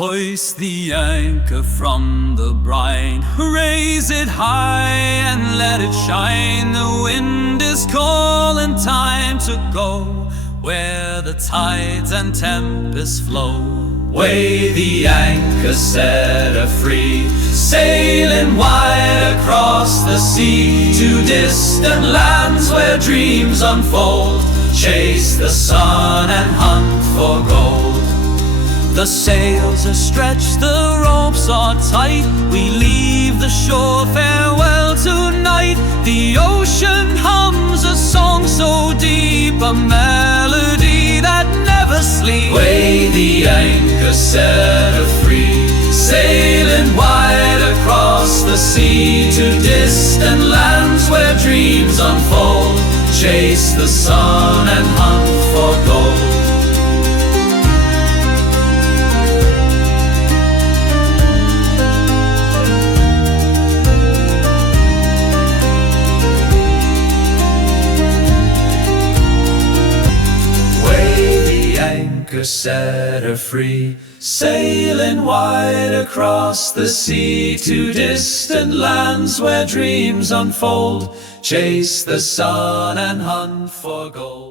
Hoist the anchor from the brine, raise it high and let it shine. The wind is calling, time to go where the tides and tempests flow. Weigh the anchor, set her free, sailing wide across the sea to distant lands where dreams unfold. Chase the sun and hunt for gold. The sails are stretched, the ropes are tight. We leave the shore, farewell tonight. The ocean hums a song so deep, a melody that never sleeps. Weigh the anchor, set her free, sailing wide across the sea to distant lands where dreams unfold. Chase the sun and hunt for gold. Set her free, sailing wide across the sea to distant lands where dreams unfold. Chase the sun and hunt for gold.